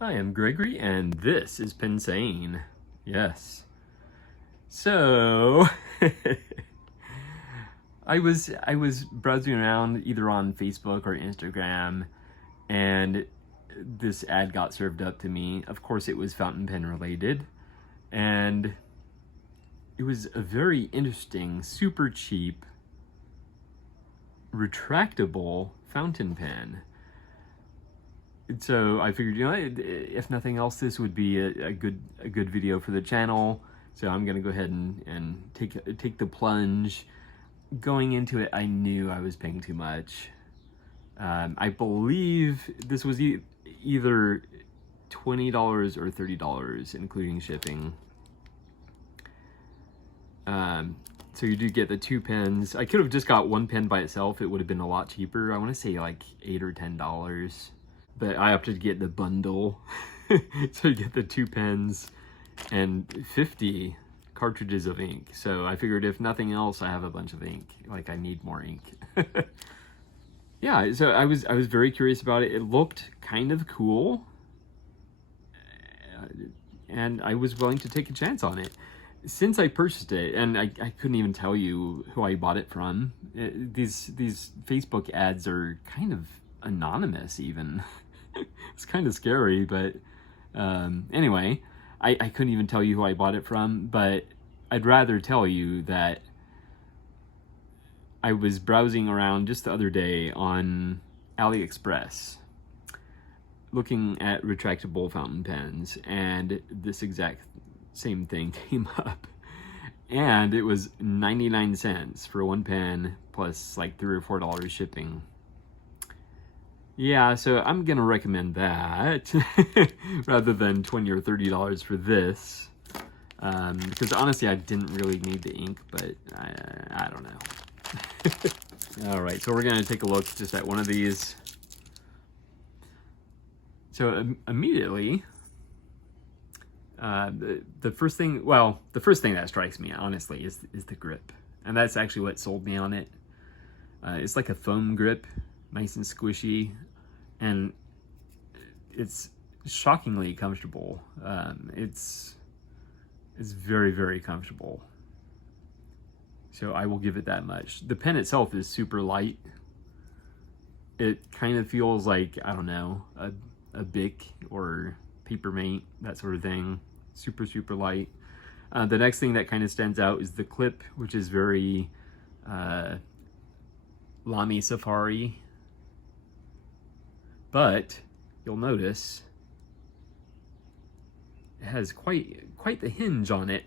I am Gregory, and this is Pensane. Yes. So, I was browsing around either on Facebook or Instagram, and this ad got served up to me. Of course, it was fountain pen related, and it was a very interesting, super cheap, retractable fountain pen. So I figured, if nothing else, this would be a good video for the channel. So I'm gonna go ahead and take the plunge. Going into it, I knew I was paying too much. I believe this was either $20 or $30, including shipping. So you do get the two pens. I could have just got one pen by itself. It would have been a lot cheaper. I want to say like $8 or $10. But I opted to get the bundle. So you get the two pens and 50 cartridges of ink. So I figured if nothing else, I have a bunch of ink. Like I need more ink. Yeah, so I was very curious about it. It looked kind of cool. And I was willing to take a chance on it. Since I purchased it, and I couldn't even tell you who I bought it from. These Facebook ads are kind of anonymous even. It's kind of scary, but anyway, I couldn't even tell you who I bought it from, but I'd rather tell you that I was browsing around just the other day on AliExpress looking at retractable fountain pens, and this exact same thing came up, and it was 99 cents for one pen plus like $3 or $4 shipping. Yeah, so I'm gonna recommend that rather than $20 or $30 for this, because honestly I didn't really need the ink, but I don't know. All right, so we're gonna take a look just at one of these. So immediately, the first thing that strikes me, honestly, is the grip. And that's actually what sold me on it. It's like a foam grip, nice and squishy, and it's shockingly comfortable. It's very, very comfortable. So I will give it that much. The pen itself is super light. It kind of feels like, I don't know, a Bic or Papermate, that sort of thing. Super, super light. The next thing that kind of stands out is the clip, which is very Lamy Safari. But you'll notice it has quite the hinge on it.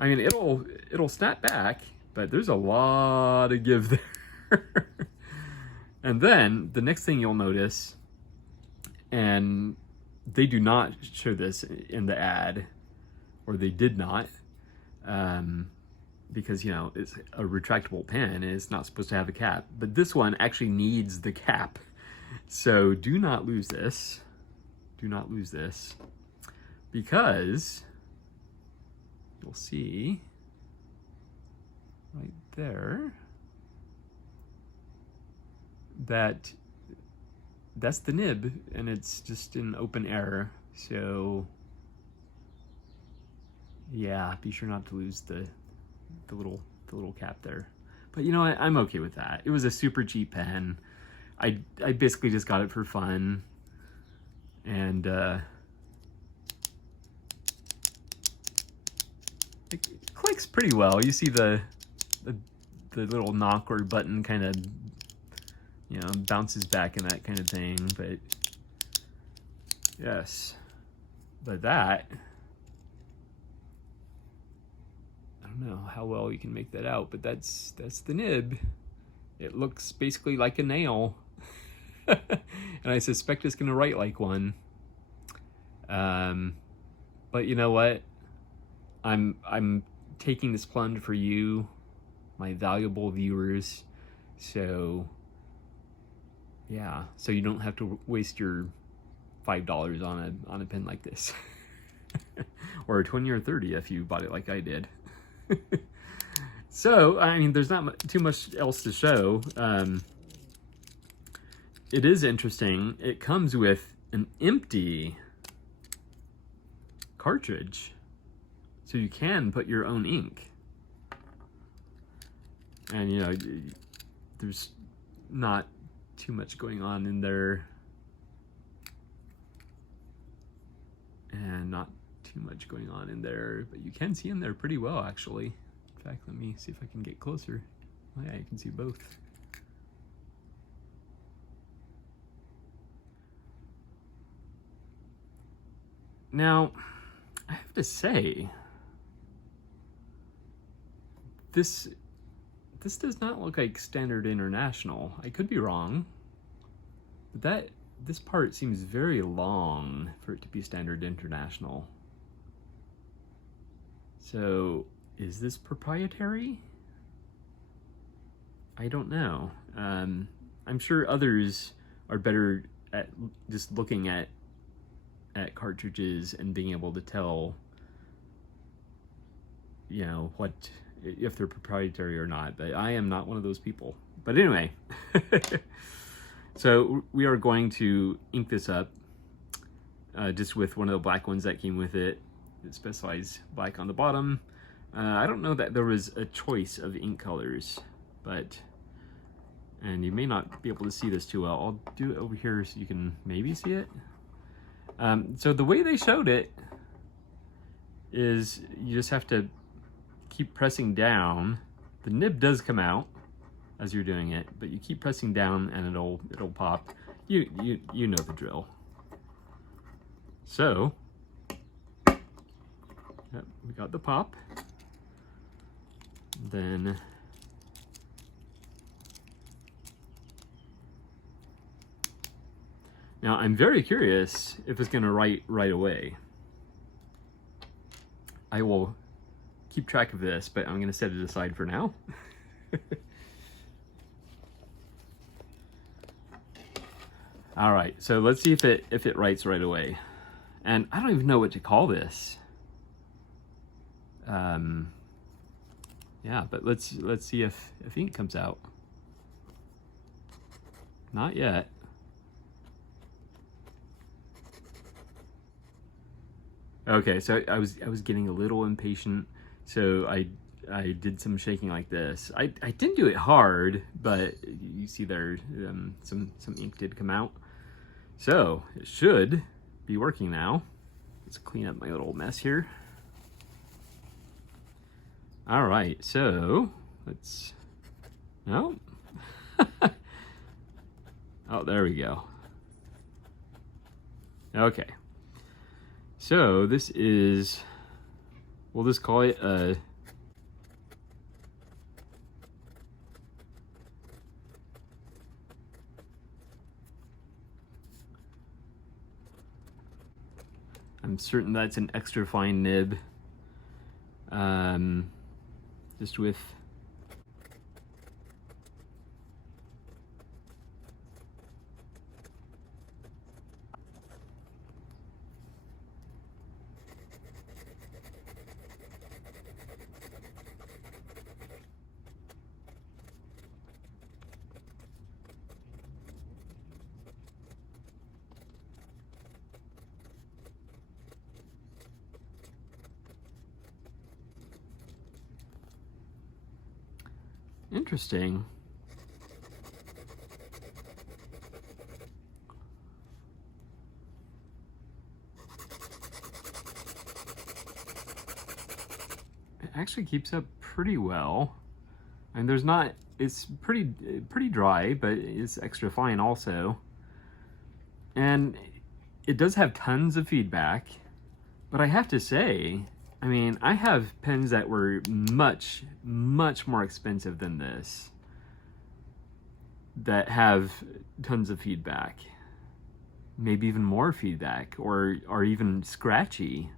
I mean, it'll snap back, but there's a lot of give there. And then the next thing you'll notice, and they do not show this in the ad, or they did not, because, it's a retractable pen and it's not supposed to have a cap. But this one actually needs the cap. So do not lose this. Do not lose this. Because you'll see right there that that's the nib, and it's just in open air. So yeah, be sure not to lose the little cap there. But you know what, I'm okay with that. It was a super cheap pen. I basically just got it for fun, and it clicks pretty well. You see the little knock or button kind of bounces back and that kind of thing. But yes, but that, I don't know how well you can make that out, but that's the nib. It looks basically like a nail. And I suspect it's gonna write like one. But you know what? I'm taking this plunge for you, my valuable viewers. So yeah, so you don't have to waste your $5 on a pen like this. Or 20 or 30 if you bought it like I did. So, I mean, there's not too much else to show. It is interesting. It comes with an empty cartridge, so you can put your own ink. And you know, there's not too much going on in there, and not too much going on in there, but you can see in there pretty well, actually. In fact, let me see if I can get closer. Oh yeah, you can see both. Now, I have to say, this does not look like Standard International. I could be wrong, but this part seems very long for it to be Standard International. So, is this proprietary? I don't know. I'm sure others are better at just looking at cartridges and being able to tell, you know, what, if they're proprietary or not, but I am not one of those people. But anyway, so we are going to ink this up just with one of the black ones that came with it. It specifies black on the bottom. I don't know that there was a choice of ink colors, but, and you may not be able to see this too well. I'll do it over here so you can maybe see it. So the way they showed it is you just have to keep pressing down. The nib does come out as you're doing it, but you keep pressing down and it'll pop. You know the drill. So, yep, we got the pop. Then now I'm very curious if it's going to write right away. I will keep track of this, but I'm going to set it aside for now. All right, so let's see if it writes right away. And I don't even know what to call this. Yeah, but let's see if ink comes out. Not yet. Okay, so I was getting a little impatient, so I did some shaking like this. I didn't do it hard, but you see there some ink did come out. So it should be working now. Let's clean up my little mess here. All right, so let's, no. Oh, there we go. Okay. So this is, we'll just call it a I'm certain that's an extra fine nib. Just with interesting. It actually keeps up pretty well. And there's not, it's pretty dry, but it's extra fine also. And it does have tons of feedback, but I have to say, I mean, I have pens that were much more expensive than this that have tons of feedback, maybe even more feedback, or even scratchy.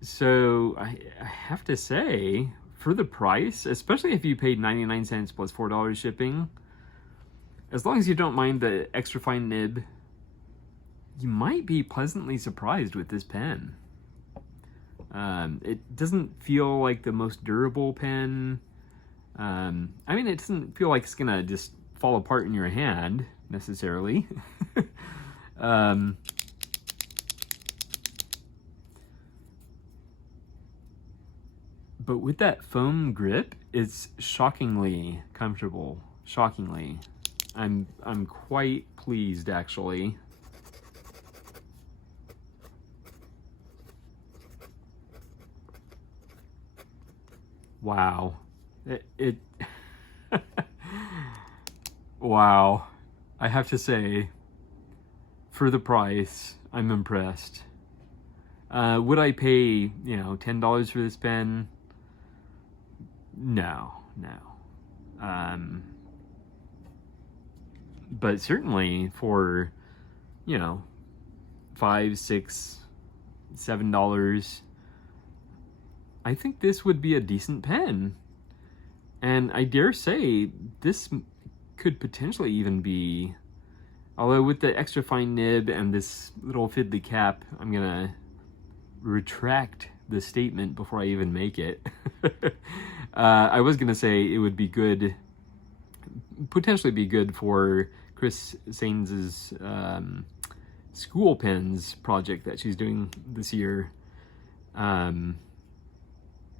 So I have to say, for the price, especially if you paid 99 cents plus $4 shipping, as long as you don't mind the extra fine nib, you might be pleasantly surprised with this pen. It doesn't feel like the most durable pen. I mean, it doesn't feel like it's gonna just fall apart in your hand, necessarily. But with that foam grip, it's shockingly comfortable. Shockingly. I'm quite pleased, actually. Wow. It wow. I have to say, for the price, I'm impressed. Would I pay, $10 for this pen? No. But certainly for, $5, $6, $7, I think this would be a decent pen. And I dare say this could potentially even be, although with the extra fine nib and this little fiddly cap, I'm gonna retract the statement before I even make it. I was gonna say it would be good, potentially be good for Chris Saines's school pens project that she's doing this year.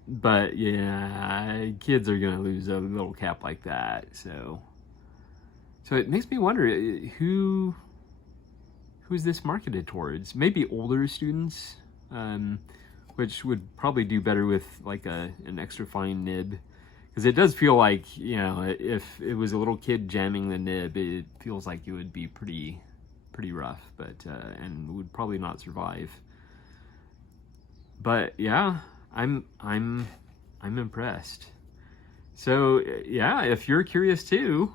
But yeah, kids are gonna lose a little cap like that, so it makes me wonder who's this marketed towards? Maybe older students, which would probably do better with like an extra fine nib, because it does feel like, if it was a little kid jamming the nib, it feels like it would be pretty rough, but and would probably not survive. But yeah, I'm impressed. So yeah, if you're curious too,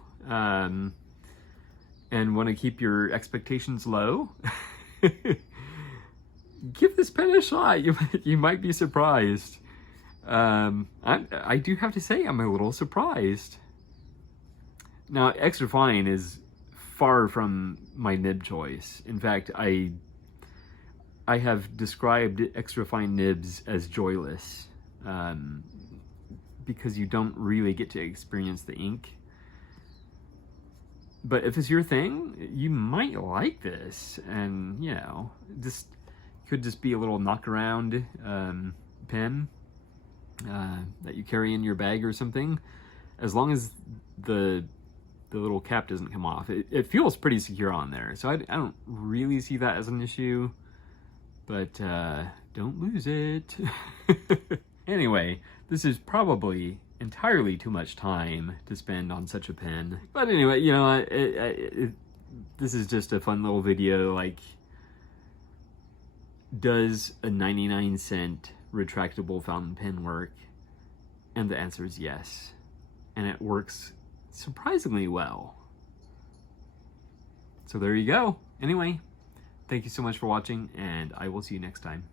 and want to keep your expectations low, give this pen a shot. You might be surprised. I do have to say I'm a little surprised. Now, extra fine is far from my nib choice. In fact, I have described extra fine nibs as joyless, because you don't really get to experience the ink. But if it's your thing, you might like this, and just could just be a little knock around pen that you carry in your bag or something, as long as the little cap doesn't come off. It feels pretty secure on there, so I don't really see that as an issue, but don't lose it. Anyway, this is probably entirely too much time to spend on such a pen. But anyway, this is just a fun little video, like, does a 99-cent retractable fountain pen work? And the answer is yes. And it works surprisingly well. So there you go. Anyway, thank you so much for watching, and I will see you next time.